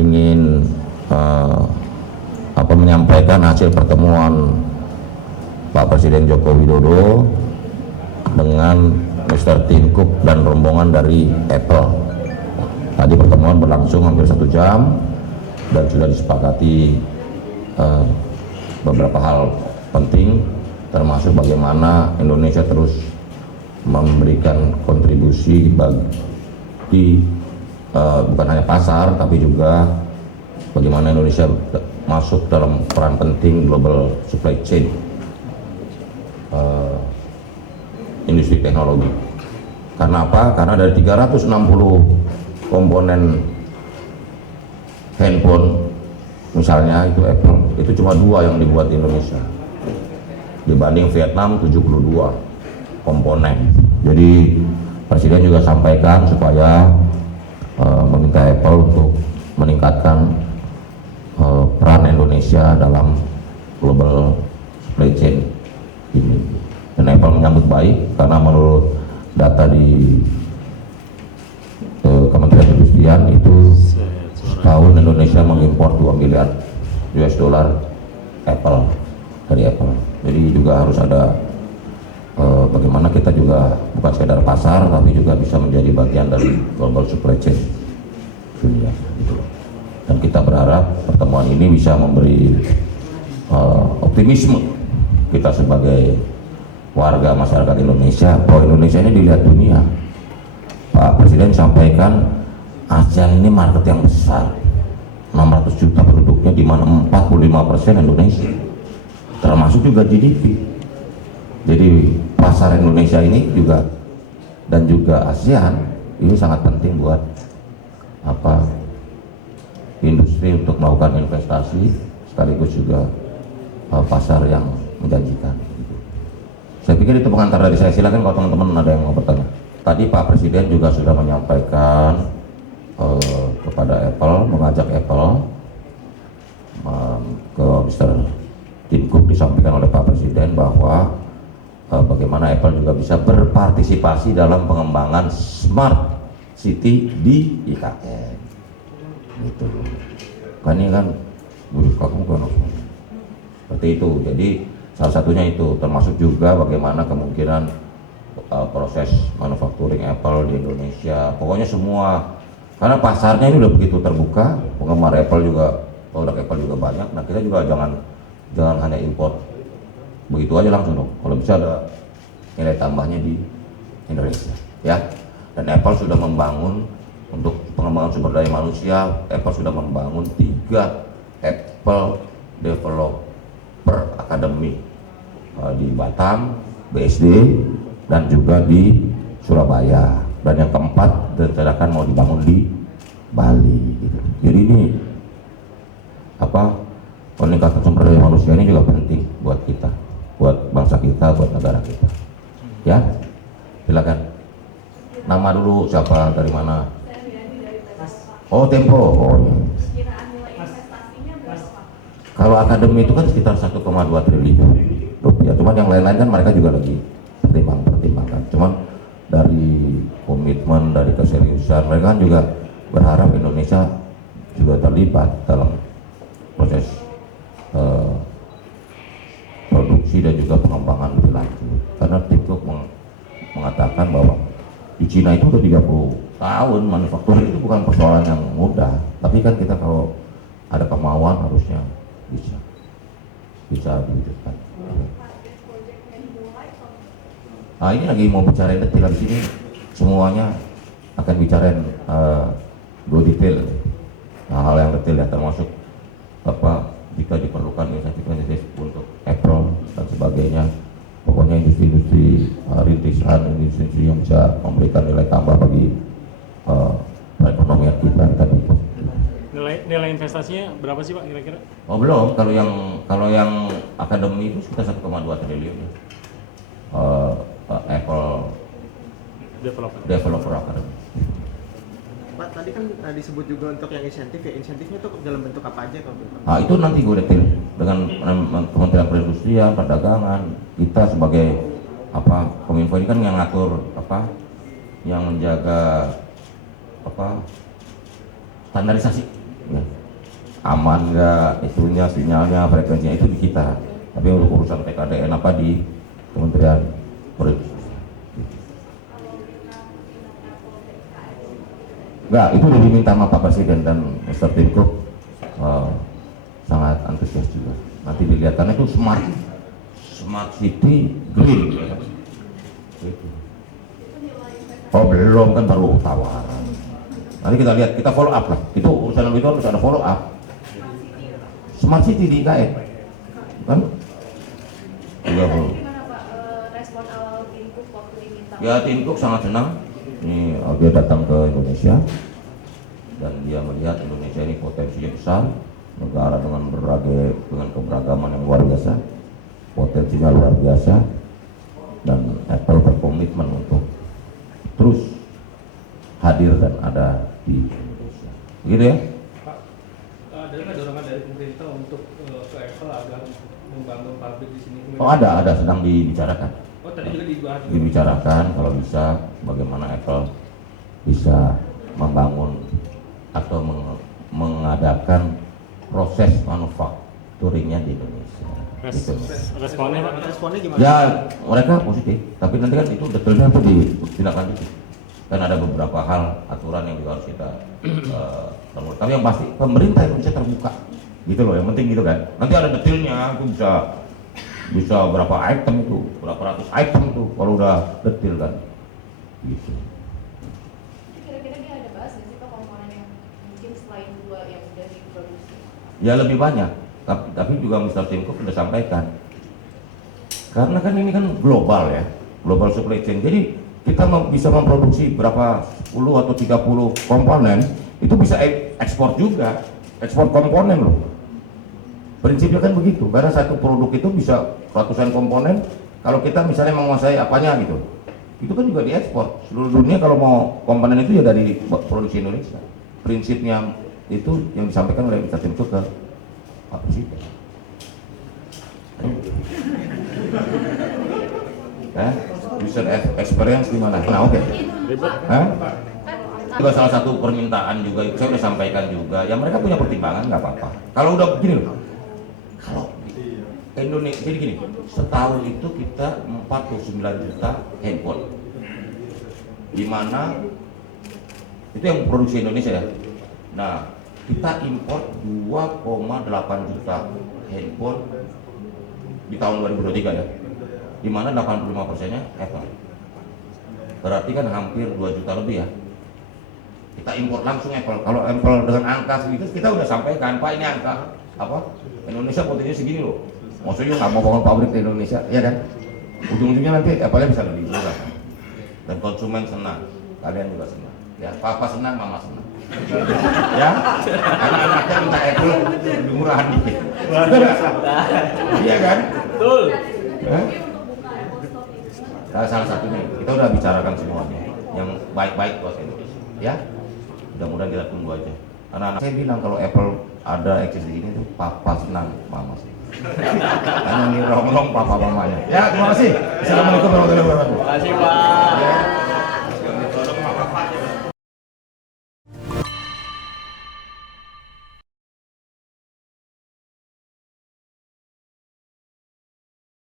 ingin menyampaikan hasil pertemuan Pak Presiden Joko Widodo dengan Mr. Tim Cook dan rombongan dari Apple. Tadi pertemuan berlangsung hampir 1 jam dan sudah disepakati beberapa hal penting, termasuk bagaimana Indonesia terus memberikan kontribusi bagi bukan hanya pasar, tapi juga bagaimana Indonesia masuk dalam peran penting global supply chain industri teknologi. Karena apa? Karena dari 360 komponen handphone misalnya itu Apple, itu cuma 2 yang dibuat di Indonesia dibanding Vietnam 72 komponen. Jadi Presiden juga sampaikan supaya meminta Apple untuk meningkatkan peran Indonesia dalam global supply chain ini. Dan Apple menyambut baik karena menurut data di Kementerian Perindustrian itu tahun Indonesia mengimpor 2 miliar US dollar Apple dari Apple. Jadi juga harus ada bagaimana kita juga bukan sekedar pasar, tapi juga bisa menjadi bagian dari global supply chain dunia. Dan kita berharap pertemuan ini bisa memberi optimisme kita sebagai warga masyarakat Indonesia bahwa Indonesia ini dilihat dunia. Pak Presiden sampaikan ASEAN ini market yang besar, 600 juta penduduknya, di mana 45% Indonesia, termasuk juga GDP. Jadi pasar Indonesia ini juga dan juga ASEAN ini sangat penting buat industri untuk melakukan investasi, sekaligus juga pasar yang menjanjikan. Saya pikir itu pengantar dari saya. Silakan kalau teman-teman ada yang mau bertanya. Tadi Pak Presiden juga sudah menyampaikan kepada Apple, mengajak Apple ke Mr. Tim Cook, disampaikan oleh Pak Presiden bahwa bagaimana Apple juga bisa berpartisipasi dalam pengembangan smart city di IKN. Gitu. Kan ini kan kamu kan seperti itu. Jadi salah satunya itu, termasuk juga bagaimana kemungkinan proses manufacturing Apple di Indonesia. Pokoknya semua, karena pasarnya ini udah begitu terbuka, penggemar Apple juga, produk Apple juga banyak. Nah kita juga jangan hanya import begitu aja langsung dong. Kalau bisa ada nilai tambahnya di Indonesia, ya. Dan Apple sudah membangun untuk pengembangan sumber daya manusia. Apple sudah membangun 3 Apple Developer Academy di Batam, BSD, dan juga di Surabaya. Dan yang keempat direncanakan mau dibangun di Bali. Jadi ini peningkatan sumber daya manusia ini juga penting buat kita, buat bangsa kita, buat negara kita. Ya, silakan. Nama dulu siapa, dari mana? Oh, Tempo. Oh, iya. Kalau akademi itu kan sekitar 1,2 triliun rupiah. Cuman yang lain-lain kan mereka juga lagi pertimbangkan. Cuman dari komitmen, dari keseriusan, mereka kan juga berharap Indonesia juga terlibat dalam proses produksi dan juga pengembangan lebih lanjut. Karena Tim Cook mengatakan bahwa di Cina itu udah 30 tahun manufaktur itu bukan persoalan yang mudah. Tapi kan kita kalau ada kemauan harusnya bisa diwujudkan. Nah ini lagi mau bicarain detail di sini, semuanya akan bicarain go detail, hal yang detail ya, termasuk jika diperlukan insentif untuk Apple dan sebagainya. Pokoknya industri-industri rintisan, industri yang bisa memberikan nilai tambah bagi perekonomian kita tadi. Nilai investasinya berapa sih Pak kira-kira? Oh belum, kalau yang akademi itu sekitar 1,2 triliun ya. Apple Developer Academy. Pak, tadi kan disebut juga untuk yang insentif ya, insentifnya itu dalam bentuk apa aja kalau gitu? Nah itu nanti gue detail dengan Kementerian Perindustrian, Perdagangan, kita sebagai Kominfo ini kan yang ngatur yang menjaga standarisasi. Ya. aman nggak itunya, sinyalnya, frekuensinya itu di kita. Tapi untuk urusan TKDN apa di Kementerian Perindustrian. Enggak, itu udah diminta sama Pak Presiden dan Mr. Tim Cook sangat antusias juga. Nanti dilihat karena itu smart city green. Ya. Gitu. Oh belum, kan baru tawaran. Nanti kita lihat, kita follow up lah. Itu urusan itu harus ada follow up. Smart city di IKN, kan? Juga follow. Gimana Pak respon awal Tim Cook waktu diminta? Ya Tim Cook sangat senang. Ini dia datang ke Indonesia dan dia melihat Indonesia ini potensinya besar, negara dengan keberagaman yang luar biasa, potensinya luar biasa, dan Apple berkomitmen untuk terus hadir dan ada di Indonesia. Gitu ya? Pak, ada nggak dorongan dari pemerintah untuk ke Apple agar membangun pabrik di sini? Oh ada sedang dibicarakan. Oh tadi juga dibahas. Dibicarakan kalau bisa bagaimana Apple bisa membangun atau mengadakan proses manufakturingnya di Indonesia. Gitu. Responnya Pak? Responnya gimana? Ya mereka positif, tapi nanti kan itu detailnya itu ditindaklanjuti. Dan ada beberapa hal aturan yang juga harus kita temui. Tapi yang pasti pemerintah Indonesia terbuka, gitu loh. Yang penting gitu kan. Nanti ada detailnya, itu bisa berapa item itu, berapa ratus item itu kalau udah detail kan. Gitu. Kira-kira dia ada bahas nggak sih Pak komponen yang mungkin selain dua yang sudah diproduksi? Ya lebih banyak, tapi juga Mr. Tim Cook sudah sampaikan. Karena kan ini kan global ya, global supply chain. Jadi kita bisa memproduksi berapa 10 atau 30 komponen, itu bisa ekspor juga, ekspor komponen loh. Prinsipnya kan begitu, karena satu produk itu bisa ratusan komponen. Kalau kita misalnya menguasai apanya gitu, itu kan juga diekspor. Seluruh dunia kalau mau komponen itu ya dari produksi Indonesia. Prinsipnya itu yang disampaikan oleh Mr. Tim Cook ke Pak Presiden. User experience gimana? Nah oke. Juga salah satu permintaan juga, saya udah sampaikan juga, ya mereka punya pertimbangan nggak apa-apa. Kalau udah begini loh, kalau Indonesia, jadi gini, setahun itu kita 49 juta handphone, dimana itu yang produksi Indonesia ya. Nah, kita impor 2,8 juta handphone di tahun 2023 ya, dimana 85%-nya Apple. Berarti kan hampir 2 juta lebih ya. Kita impor langsung Apple. Kalau Apple dengan angka segitu kita udah sampaikan, Pak ini angka apa? Indonesia potensinya segini loh. Maksudnya nggak mau bangun pabrik di Indonesia, ya kan? Ujung-ujungnya nanti Apple-nya bisa lebih murah. Dan konsumen senang, kalian juga senang. Ya, papa senang, mama senang. Ya, anak-anaknya minta Apple lebih murahan dikit. Iya kan? Betul. Nah, salah satunya kita udah bicarakan semuanya yang baik-baik buat Indonesia. Ya, mudah-mudahan kita tunggu aja. Anak-anak saya bilang kalau Apple ada eksis di sini tuh papa senang, mama senang. Karena ini rongrong papa mamanya. Ya, terima kasih. Assalamualaikum warahmatullahi wabarakatuh. Terima kasih Pak.